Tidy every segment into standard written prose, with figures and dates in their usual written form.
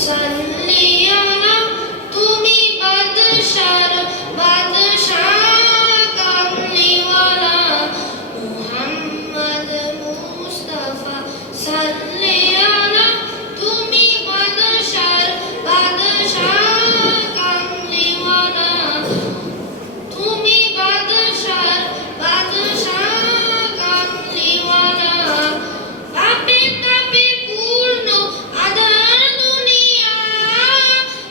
সাল্লি আলা তুমি বাদশার বাদশাহ কামলিওয়ালা মুহাম্মদ মুস্তাফা সাল্লি আলা তুমি বাদশার বাদশাহ কামলিওয়ালা তুমি বাদশার বাদশাহ কামলিওয়ালা পাপে তাপে পূর্ণ আধার দুনিয়া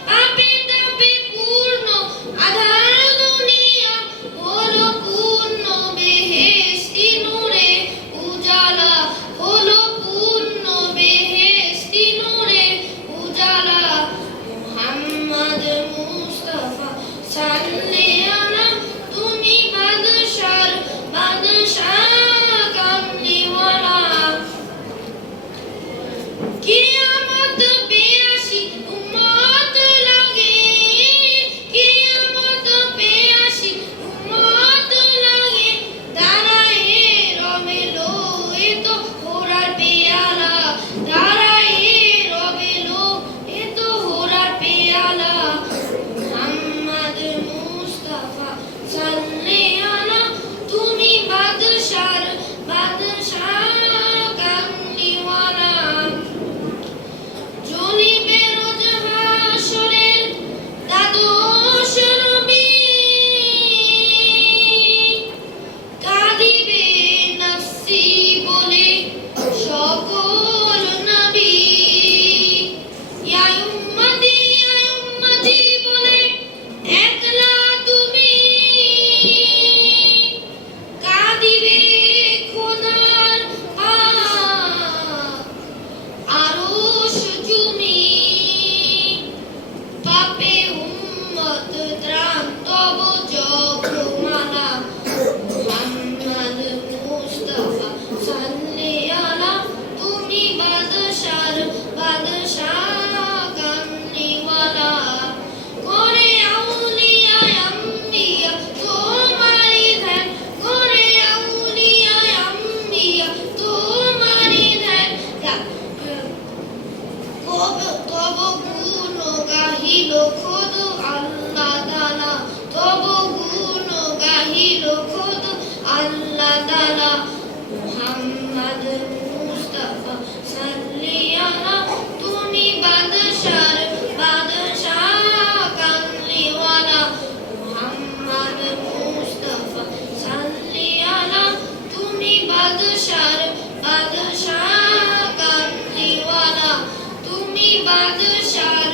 পাপে তাপে পূর্ণ আধার দুনিয়া হলো পূর্ণ বেহেশতি নূরে উজালা হলো পূর্ণ বেহেশতি নূরে উজালা মুহাম্মদ মুস্তাফা সাল্লি আলা তুমি বাদশার বাদশাহ কামলিওয়ালা কিয়ামত পেয়াসি উম্মত লাগে কিয়ামত পেয়াসি উম্মত লাগে দাঁড়ায়ে রবেলো এ তো হোরার পেয়ালা দাঁড়ায়ে রবেলো এ তো হোরার পেয়ালা মুহাম্মদ মুস্তাফা সাল্লি আলা তুমি বাদশার বাদশাহ কামলিওয়ালা জ্বলিবে রোজ হাসরের দ্বাদশ রবি কাঁদিবে নফসি বলে সকল নবী ইয়া উম্মতি বলে একলা তুমি কাঁদিবে খোদার আরশ জুমি পাপে উম্মত ত্রাণ তব জপমালা মুহাম্মদ মুস্তাফা সাল্লি আলা তুমি বাদশার বাদশাহ কামলিওয়ালা করে আউলিয়া আম্বিয়া তোমারি ধ্যান করে আউলিয়া আম্বিয়া তোমারি ধ্যান তব গুণ গাহিল খোদ আল্লাহ তাআলা তব গুণ গাহিল খোদ আল্লাহ তাআলা মুহাম্মদ মুস্তাফা সাল্লি আলা তুমি বাদশার বাদশাহ কামলিওয়ালা মুহাম্মদ মুস্তাফা সাল্লি আলা তুমি বাদশার বাদশাহ কামলিওয়ালা তুমি বাদশার